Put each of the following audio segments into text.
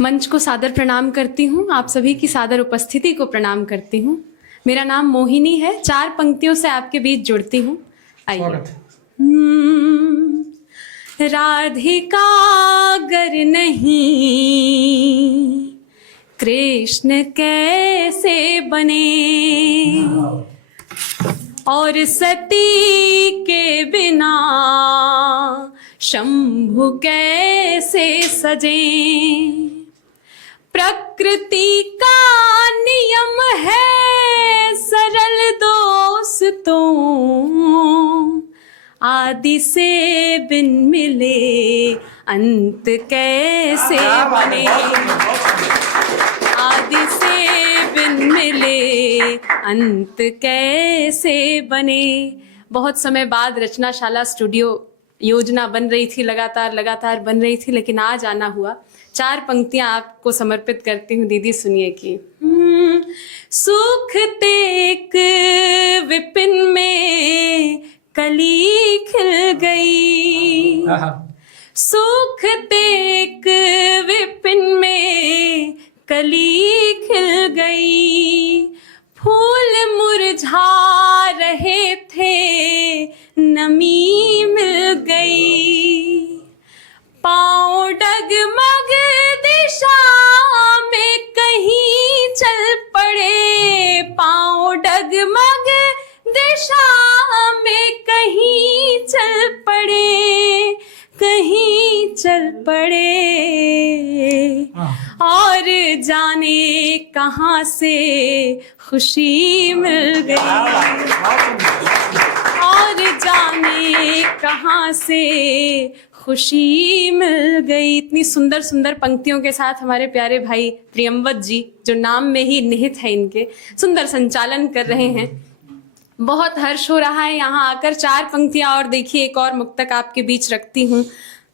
मंच को सादर प्रणाम करती हूँ, आप सभी की सादर उपस्थिति को प्रणाम करती हूँ। मेरा नाम मोहिनी है, 4 पंक्तियों से आपके बीच जुड़ती हूँ। आइए। राधिका अगर नहीं कृष्ण कैसे बने, और सती के बिना शंभु कैसे सजे। प्रकृति का नियम है सरल दोस्तों, आदि से बिन मिले अंत कैसे बने। आदि से बिन मिले अंत कैसे बने। बहुत समय बाद रचनाशाला स्टूडियो योजना बन रही थी, लगातार बन रही थी, लेकिन आज आना हुआ। 4 पंक्तियां आपको समर्पित करती हूँ दीदी, सुनिए कि सुख तेक विपिन में कली खिल गई। सुख तेक विपिन में कली खिल गई। फूल मुरझा रहे थे नमी मिल गई। पाँव डगमग दिशा में कहीं चल पड़े। पाँव डगमग दिशा में कहीं चल पड़े। कहीं चल पड़े। और जाने कहाँ से खुशी मिल गई। और जाने कहाँ से खुशी मिल गई। इतनी सुंदर सुंदर पंक्तियों के साथ हमारे प्यारे भाई प्रियंवत जी, जो नाम में ही निहित है इनके, सुंदर संचालन कर रहे हैं। बहुत हर्ष हो रहा है यहाँ आकर। 4 पंक्तियां और देखिए, एक और मुक्तक आपके बीच रखती हूँ।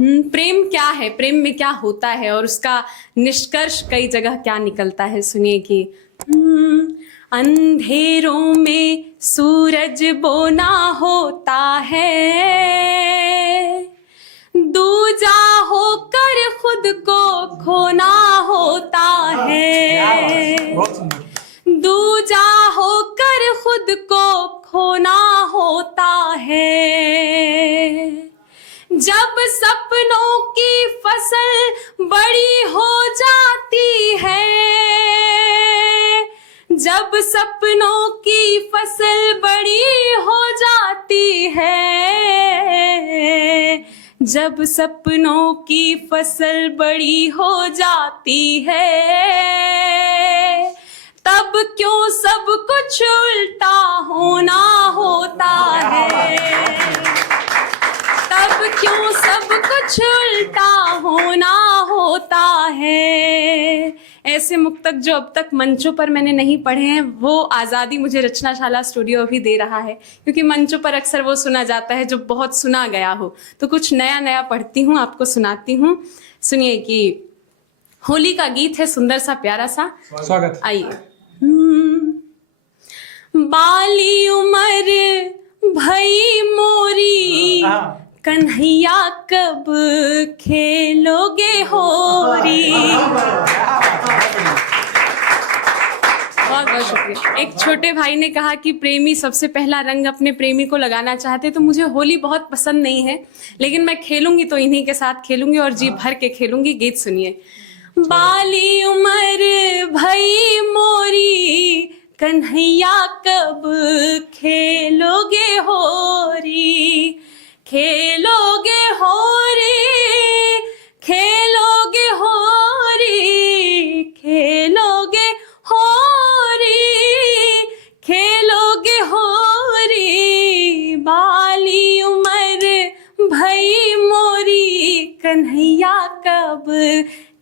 प्रेम क्या है, प्रेम में क्या होता है और उसका निष्कर्ष कई जगह क्या निकलता है, सुनिए कि अंधेरों में सूरज बोना होता है, दूजा होकर खुद को खोना होता है। दूजा होकर खुद को खोना होता है। जब सपनों की फसल बड़ी हो जाती है। जब सपनों की फसल बड़ी हो जाती है। जब सपनों की फसल बड़ी हो जाती है, तब क्यों सब कुछ उल्टा होना होता है। तब क्यों सब कुछ उल्टा होना होता है। ऐसे मुक्तक जो अब तक मंचों पर मैंने नहीं पढ़े हैं, वो आज़ादी मुझे रचनाशाला स्टूडियो भी दे रहा है, क्योंकि मंचों पर अक्सर वो सुना जाता है जो बहुत सुना गया हो। तो कुछ नया नया पढ़ती हूँ, आपको सुनाती हूँ। सुनिए कि होली का गीत है, सुंदर सा प्यारा सा। स्वागत। आइए। बाली उमर भई मोरी, कन्हैया कब खेलोगे होरी। बहुत बहुत शुक्रिया। एक छोटे भाई ने कहा कि प्रेमी सबसे पहला रंग अपने प्रेमी को लगाना चाहते, तो मुझे होली बहुत पसंद नहीं है, लेकिन मैं खेलूंगी तो इन्हीं के साथ खेलूंगी और जी भर के खेलूंगी। गीत सुनिए। बाली उमर भई मोरी, कन्हैया कब खेलोगे होरी। खेलोगे होरी, खेलोगे होरी, खेलोगे होरी, खेलोगे होरी। बाली उमर भई मोरी, कन्हैया कब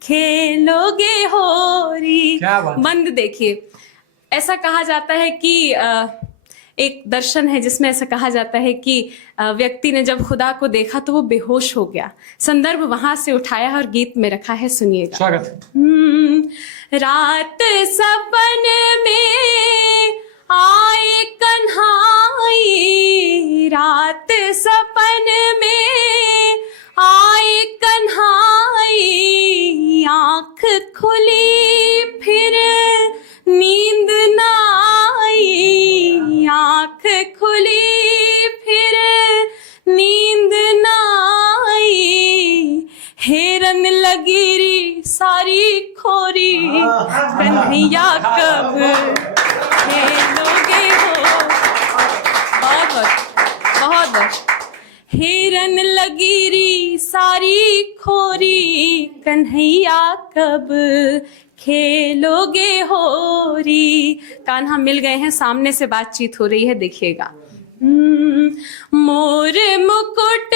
खेलोगे होरी। बंद देखिए। ऐसा कहा जाता है कि एक दर्शन है जिसमें ऐसा कहा जाता है कि व्यक्ति ने जब खुदा को देखा तो वो बेहोश हो गया। संदर्भ वहां से उठाया और गीत में रखा है, सुनिएगा। स्वागत। रात सपन में आए कन्हाई। रात सपन में आए कन्हाई। आँख खुली फिर नींद ना आई, आँख खुली फिर नींद ना आई, हेरन लगी री सारी खोरी, कन्हैया कब खेलोगे हो। बहुत बहुत बहुत। हिरन लगी री सारी खोरी, कन्हैया कब खेलोगे होरी। कान्हा मिल गए हैं, सामने से बातचीत हो रही है, देखिएगा। मोर मुकुट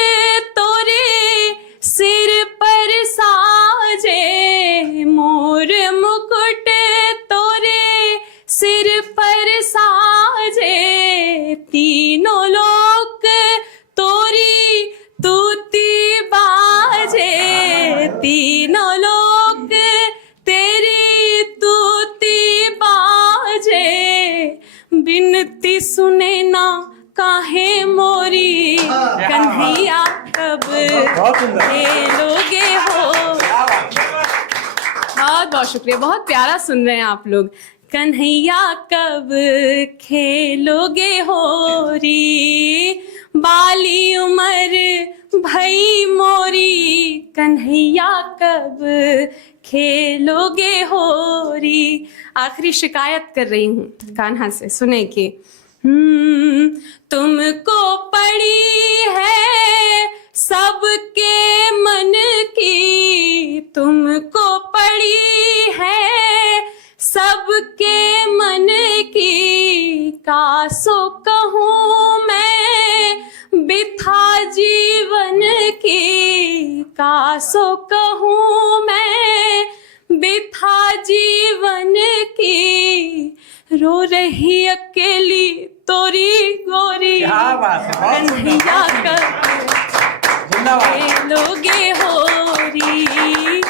तोरे सिर पर साजे, मोर मुकुट तोरे सिर पर साजे, तीनों लोक तोरी तूती बाजे, तीनों लोक तेरी तूती बाजे, बिनती सुने ना काहे मोरी, कन्हैया कब खेलोगे हो। बहुत बहुत शुक्रिया, बहुत प्यारा सुन रहे हैं आप लोग। कन्हैया कब खेलोगे होरी, बाली उमर भई मोरी, कन्हैया कब खेलोगे होरी। आखिरी शिकायत कर रही हूँ कान्हा से, सुने कि तुमको पड़ी है सबके मन की, तुमको पड़ी है सबके मन की, कासो कहूँ मैं बिथा जीवन की, कासो कहूँ मैं बिथा जीवन की, रो रही अकेली तोरी गोरी, कन्हैया कब खेलोगे होरी,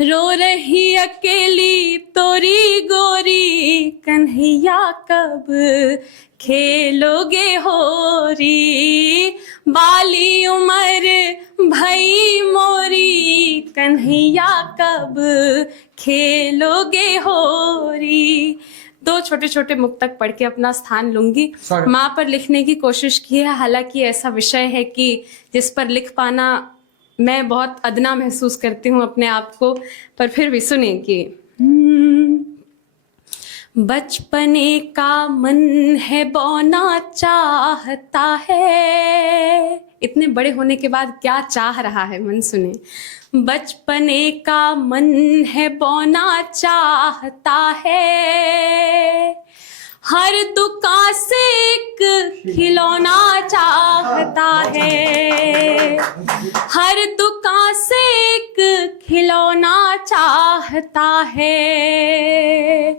रो रही अकेली तोरी गोरी, कन्हैया कब खेलोगे होरी, बाली उमर भई मोरी, कन्हैया कब खेलोगे होरी। दो छोटे छोटे मुक्तक पढ़ के अपना स्थान लूंगी। माँ पर लिखने की कोशिश की है, हालांकि ऐसा विषय है कि जिस पर लिख पाना मैं बहुत अदना महसूस करती हूँ अपने आप को, पर फिर भी सुनिए कि बचपने का मन है बौना चाहता है, इतने बड़े होने के बाद क्या चाह रहा है मन, सुने। बचपने का मन है बौना चाहता है, हर दुकान से एक खिलौना चाहता है, हर दुकान से एक खिलौना चाहता है,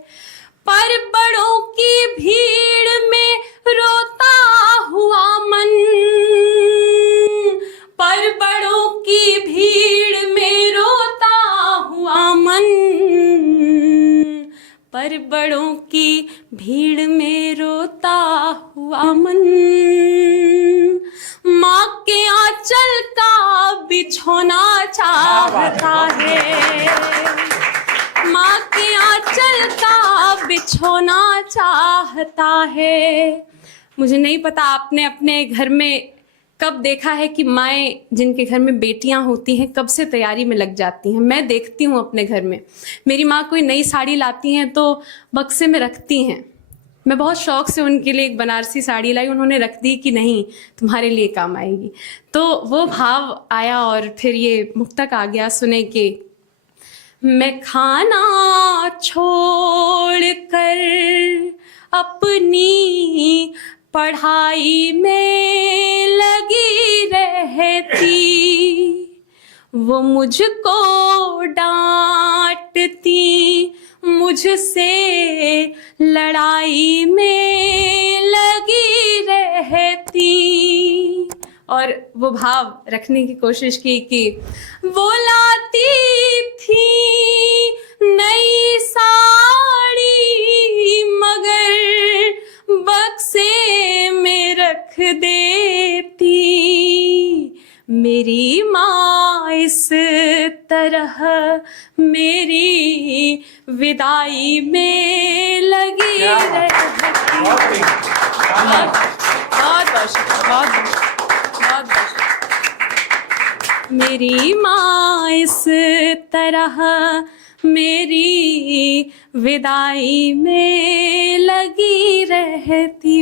पर बड़ों की भीड़ में रोता हुआ मन, पर बड़ों की भीड़ में रोता हुआ मन, पर बड़ों की भीड़ में रोता हुआ मन, माँ के आंचल का बिछोना चाहता है, माँ के आंचल का बिछोना चाहता है। मुझे नहीं पता आपने अपने घर में कब देखा है कि माएँ जिनके घर में बेटियां होती हैं कब से तैयारी में लग जाती हैं। मैं देखती हूँ अपने घर में, मेरी माँ कोई नई साड़ी लाती हैं तो बक्से में रखती हैं। मैं बहुत शौक से उनके लिए एक बनारसी साड़ी लाई, उन्होंने रख दी कि नहीं तुम्हारे लिए काम आएगी। तो वो भाव आया और फिर ये मुक्तक आ गया, सुने कि मैं खाना छोड़ कर अपनी पढ़ाई में लगी रहती, वो मुझको डांटती, मुझसे लड़ाई में लगी रहती। और वो भाव रखने की कोशिश की कि वो लाती थी नई साड़ी मगर बक्से में रख देती, मेरी माँ इस तरह मेरी विदाई में लगी रहती। बहुत बहुत शुक्रिया, बहुत मेरी माँ इस तरह मेरी विदाई में लगी रहती।